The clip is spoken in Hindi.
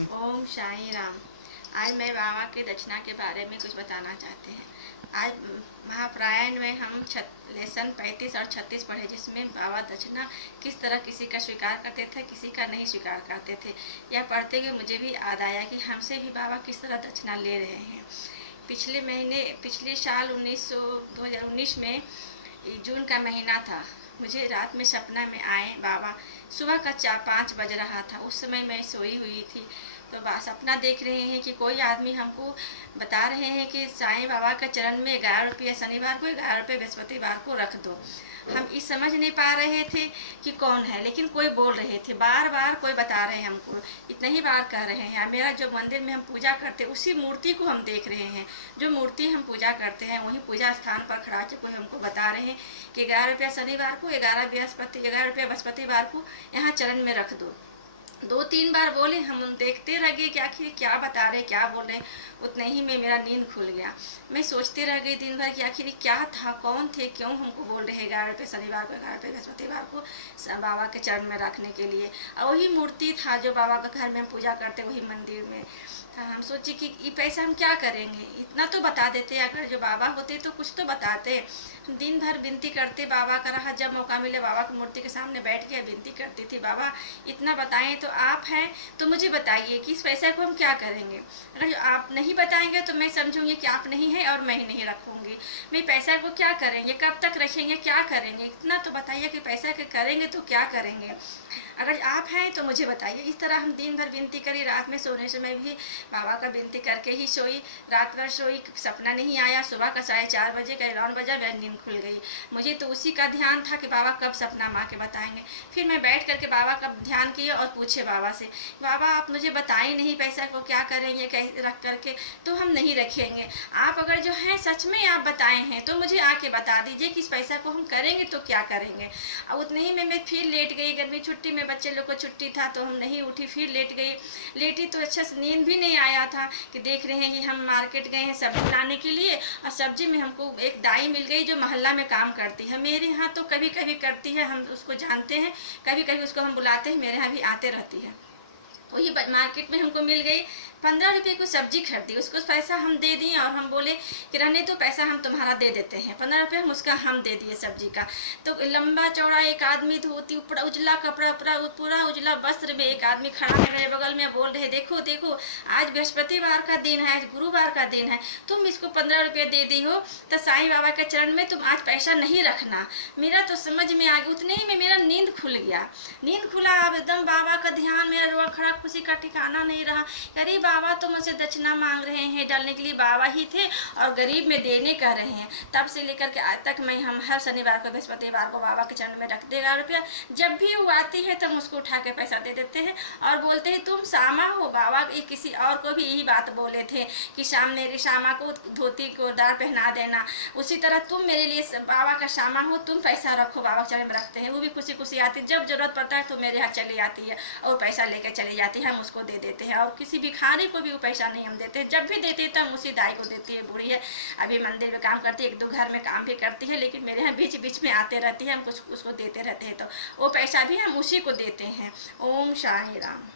ओम साई राम। आज मैं बाबा के दक्षिणा के बारे में कुछ बताना चाहते हैं। आज महाप्रायण में हम लेसन 35 और 36 पढ़े, जिसमें बाबा दक्षिणा किस तरह किसी का स्वीकार करते थे, किसी का नहीं स्वीकार करते थे। यह पढ़ते हुए मुझे भी याद आया कि हमसे भी बाबा किस तरह दक्षिणा ले रहे हैं। पिछले साल 2019 में जून का महीना था। मुझे रात में सपना में आए बाबा। सुबह का 4-5 बज रहा था। उस समय मैं सोई हुई थी, तो सपना देख रहे हैं कि कोई आदमी हमको बता रहे हैं कि साईं बाबा के चरण में 11 रुपये शनिवार को, 11 रुपये बृहस्पतिवार को रख दो। हम इस समझ नहीं पा रहे थे कि कौन है, लेकिन कोई बोल रहे थे, बार बार कोई बता रहे हैं हमको, इतने ही बार कह रहे हैं। मेरा जो मंदिर में हम पूजा करते उसी मूर्ति को हम देख रहे हैं। जो मूर्ति हम पूजा करते हैं वही पूजा स्थान पर खड़ा के कोई हमको बता रहे हैं कि 11 रुपया शनिवार को, 11 रुपया बृहस्पतिवार को यहाँ चरण में रख दो। 2-3 बार बोले, हम देखते रह गए कि आखिर क्या बता रहे, क्या बोल रहे। उतने ही में मेरा नींद खुल गया। मैं सोचते रह गई दिन भर कि आखिर क्या था, कौन थे, क्यों हमको बोल रहे 11 रुपये शनिवार को, 11 रुपये बृहस्पतिवार को बाबा के चरण में रखने के लिए। और वही मूर्ति था जो बाबा के घर में हम पूजा करते, वही मंदिर में। हम सोचे कि ये पैसा हम क्या करेंगे, इतना तो बता देते, अगर जो बाबा होते तो कुछ तो बताते। दिन भर विनती करते बाबा का रहा, जब मौका मिले बाबा की मूर्ति के सामने बैठ के विनती करती थी, बाबा इतना बताएं तो आप हैं तो मुझे बताइए कि इस पैसे को हम क्या करेंगे। अगर आप नहीं बताएंगे तो मैं समझूंगी कि आप नहीं हैं और मैं ही नहीं रखूंगी। मैं पैसा को क्या करेंगे, कब तक रखेंगे, क्या करेंगे, इतना तो बताइए कि पैसा के करेंगे तो क्या करेंगे। अगर आप हैं तो मुझे बताइए। इस तरह हम दिन भर विनती करी। रात में सोने समय भी बाबा का विनती करके ही सोई। रात भर सोई, सपना नहीं आया। सुबह का 4:30 बजे का अलार्म बजा, मेरी नींद खुल गई। मुझे तो उसी का ध्यान था कि बाबा कब सपना माँ के बताएंगे। फिर मैं बैठ करके बाबा का ध्यान किया और पूछे बाबा से, बाबा आप मुझे बताए नहीं पैसा को क्या करेंगे, रख करके तो हम नहीं रखेंगे। आप अगर जो है सच में आप बताए हैं तो मुझे आके बता दीजिए कि इस पैसा को हम करेंगे तो क्या करेंगे। और उतने ही में मैं फिर लेट गई। गर्मी छुट्टी में बच्चे लोग को छुट्टी था तो हम नहीं उठी, फिर लेट गई। लेटी तो अच्छा से नींद भी नहीं आया था कि देख रहे हैं कि हम मार्केट गए हैं सब्जी लाने के लिए, और सब्जी में हमको एक दाई मिल गई जो मोहल्ला में काम करती है। मेरे यहाँ तो कभी कभी करती है, हम उसको जानते हैं, कभी कभी उसको हम बुलाते हैं, मेरे यहाँ भी आते रहती है। वही मार्केट में हमको मिल गई। 15 रुपये को सब्जी खरीदी, उसको पैसा हम दे दिए और हम बोले कि रहने तो पैसा हम तुम्हारा दे देते हैं। 15 रुपये हम उसका हम दे दिए सब्जी का। तो लंबा चौड़ा एक आदमी, धोती ऊपर उजला कपड़ा, पूरा उजला वस्त्र में एक आदमी खड़ा है मेरे बगल में, बोल रहे देखो देखो आज बृहस्पतिवार का दिन है, आज गुरुवार का दिन है, तुम इसको 15 रुपये दे दी हो तो साईं बाबा के चरण में तुम आज पैसा नहीं रखना। मेरा तो समझ में आ गया। उतने ही में मेरा नींद खुल गया। नींद खुला, अब एकदम बाबा का ध्यान, मेरा रोआ खड़ा, खुशी का ठिकाना नहीं रहा। अरे बाबा तो मुझसे दक्षिणा मांग रहे हैं, डालने के लिए बाबा ही थे और गरीब में देने कह रहे हैं। तब से लेकर के आज तक हम हर शनिवार को, बृहस्पतिवार को बाबा के चरण में रख दे 11 रुपया। जब भी वो आती है तब उसको उठा के पैसा दे देते हैं और बोलते हैं तुम सामा हो। बाबा किसी और को भी यही बात बोले थे कि मेरी सामा को धोती को दार पहना देना, उसी तरह तुम मेरे लिए बाबा का सामा हो, तुम पैसा रखो। बाबा के चरण में रखते हैं, वो भी खुशी खुशी आती है। जब जरूरत पड़ता है तो मेरे यहाँ चली आती है और पैसा लेके चली जाती है, हम उसको दे देते हैं। और किसी भिखारी को भी वो पैसा नहीं हम देते। जब भी देते हैं तो हम उसी दाई को देती है। बूढ़ी है, अभी मंदिर में काम करती है, 1-2 घर में काम भी करती है, लेकिन मेरे यहाँ बीच बीच में आते रहती है, हम कुछ उसको देते रहते हैं, तो वो पैसा भी हम उसी को देते हैं। ओम साई राम।